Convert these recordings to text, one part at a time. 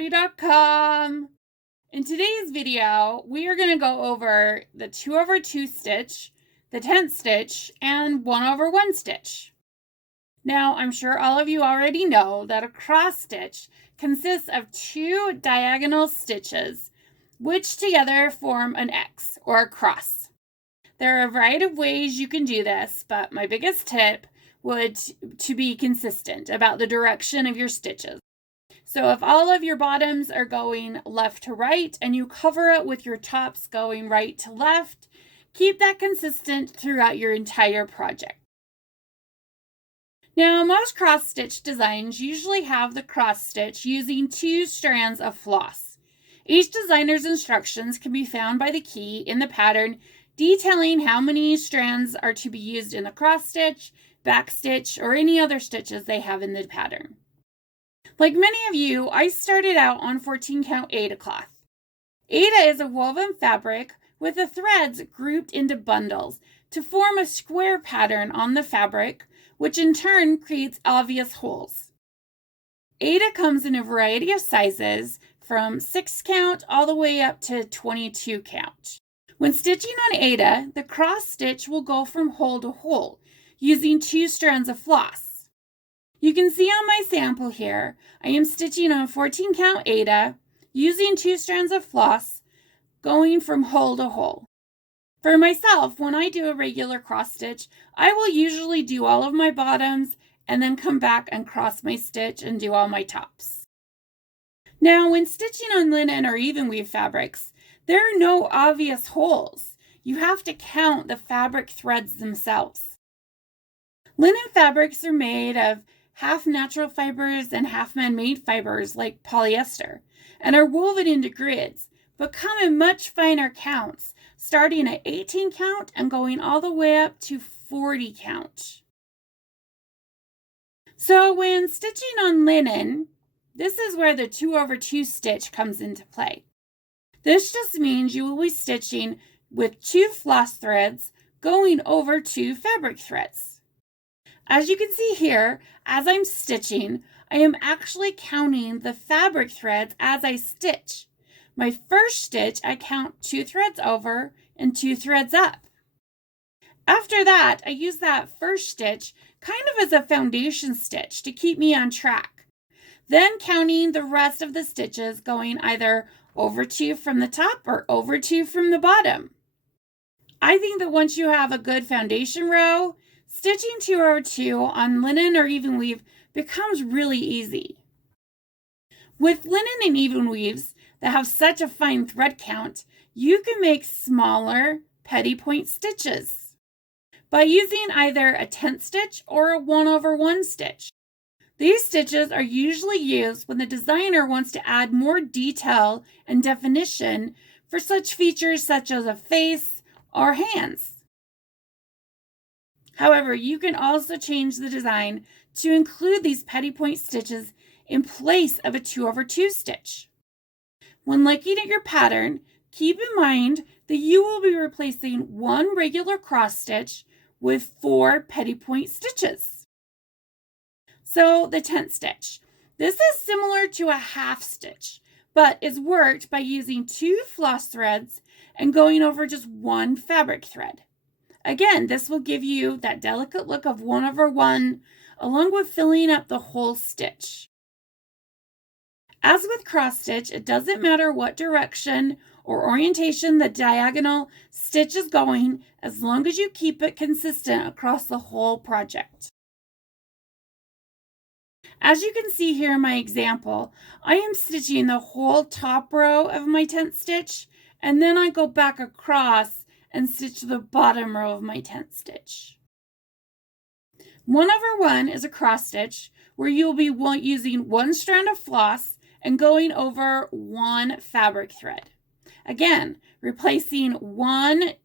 Embroidery.com. In today's video, we are going to go over the 2/2 stitch, the tent stitch, and 1/1 stitch. Now, I'm sure all of you already know that a cross stitch consists of 2 diagonal stitches, which together form an X or a cross. There are a variety of ways you can do this, but my biggest tip would to be consistent about the direction of your stitches. So if all of your bottoms are going left to right and you cover it with your tops going right to left, keep that consistent throughout your entire project. Now, most cross stitch designs usually have the cross stitch using 2 strands of floss. Each designer's instructions can be found by the key in the pattern detailing how many strands are to be used in the cross stitch, back stitch, or any other stitches they have in the pattern. Like many of you, I started out on 14 count Aida cloth. Aida is a woven fabric with the threads grouped into bundles to form a square pattern on the fabric, which in turn creates obvious holes. Aida comes in a variety of sizes from 6 count all the way up to 22 count. When stitching on Aida, the cross stitch will go from hole to hole using 2 strands of floss. You can see on my sample here, I am stitching on 14 count Aida using 2 strands of floss going from hole to hole. For myself, when I do a regular cross stitch, I will usually do all of my bottoms and then come back and cross my stitch and do all my tops. Now, when stitching on linen or even weave fabrics, there are no obvious holes. You have to count the fabric threads themselves. Linen fabrics are made of half natural fibers and half man-made fibers like polyester, and are woven into grids, but come in much finer counts, starting at 18 count and going all the way up to 40 count. So when stitching on linen, this is where the 2/2 stitch comes into play. This just means you will be stitching with 2 floss threads going over 2 fabric threads. As you can see here, as I'm stitching, I am actually counting the fabric threads as I stitch. My first stitch, I count 2 threads over and 2 threads up. After that, I use that first stitch kind of as a foundation stitch to keep me on track. Then counting the rest of the stitches going either over 2 from the top or over 2 from the bottom. I think that once you have a good foundation row, stitching 2/2 on linen or even weave becomes really easy. With linen and even weaves that have such a fine thread count, you can make smaller petty point stitches by using either a tent stitch or a 1/1 stitch. These stitches are usually used when the designer wants to add more detail and definition for such features such as a face or hands. However, you can also change the design to include these petty point stitches in place of a 2/2 stitch. When looking at your pattern, keep in mind that you will be replacing 1 regular cross stitch with 4 petty point stitches. So the tent stitch. This is similar to a half stitch, but is worked by using 2 floss threads and going over just 1 fabric thread. Again, this will give you that delicate look of 1/1, along with filling up the whole stitch. As with cross stitch, it doesn't matter what direction or orientation the diagonal stitch is going, as long as you keep it consistent across the whole project. As you can see here in my example, I am stitching the whole top row of my tent stitch, and then I go back across and stitch the bottom row of my tent stitch. 1/1 is a cross stitch where you'll be using 1 strand of floss and going over 1 fabric thread. Again, replacing 1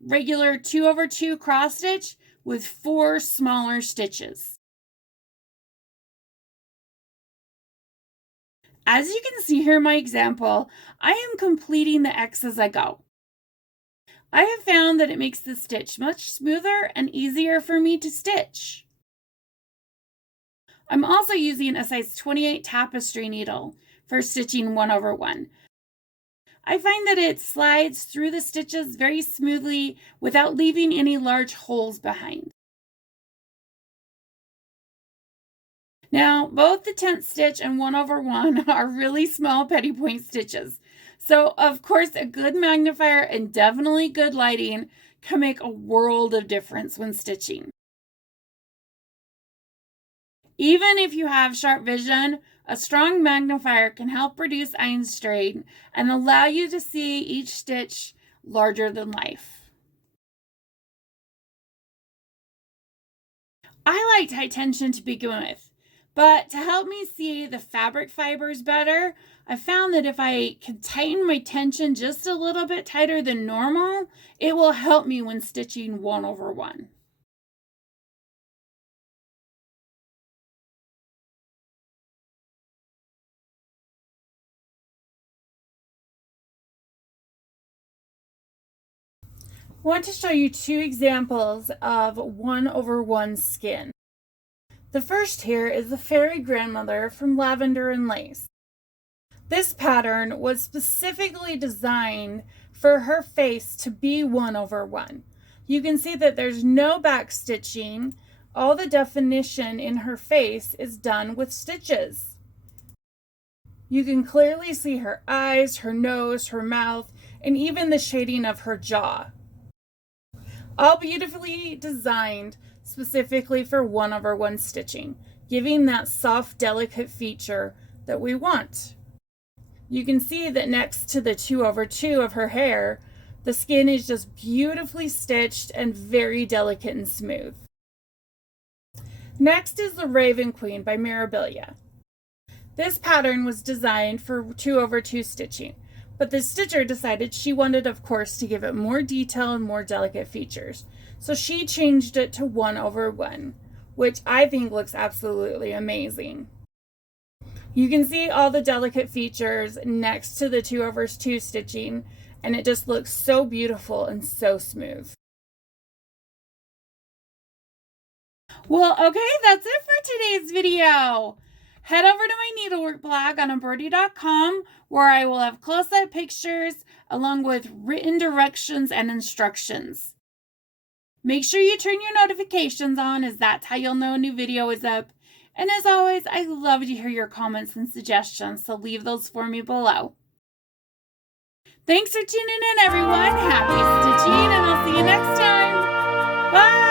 regular 2/2 cross stitch with 4 smaller stitches. As you can see here in my example, I am completing the X as I go. I have found that it makes the stitch much smoother and easier for me to stitch. I'm also using a size 28 tapestry needle for stitching 1/1. I find that it slides through the stitches very smoothly without leaving any large holes behind. Now, both the tent stitch and 1/1 are really small petty point stitches. So, of course, a good magnifier and definitely good lighting can make a world of difference when stitching. Even if you have sharp vision, a strong magnifier can help reduce eye strain and allow you to see each stitch larger than life. I liked high tension to begin with, but to help me see the fabric fibers better, I found that if I can tighten my tension just a little bit tighter than normal, it will help me when stitching 1/1. I want to show you two examples of 1/1 skin. The first here is the fairy grandmother from Lavender and Lace. This pattern was specifically designed for her face to be 1/1. You can see that there's no back stitching. All the definition in her face is done with stitches. You can clearly see her eyes, her nose, her mouth, and even the shading of her jaw. All beautifully designed specifically for 1/1 stitching, giving that soft, delicate feature that we want. You can see that next to the 2/2 of her hair, the skin is just beautifully stitched and very delicate and smooth. Next is the Raven Queen by Mirabilia. This pattern was designed for 2/2 stitching, but the stitcher decided she wanted, of course, to give it more detail and more delicate features. So she changed it to 1/1, which I think looks absolutely amazing. You can see all the delicate features next to the 2/2 stitching, and it just looks so beautiful and so smooth. Well, okay, that's it for today's video. Head over to my needlework blog on Embroidery.com, where I will have close-up pictures along with written directions and instructions. Make sure you turn your notifications on, as that's how you'll know a new video is up. And as always, I love to hear your comments and suggestions, so leave those for me below. Thanks for tuning in, everyone. Happy stitching, and I'll see you next time. Bye!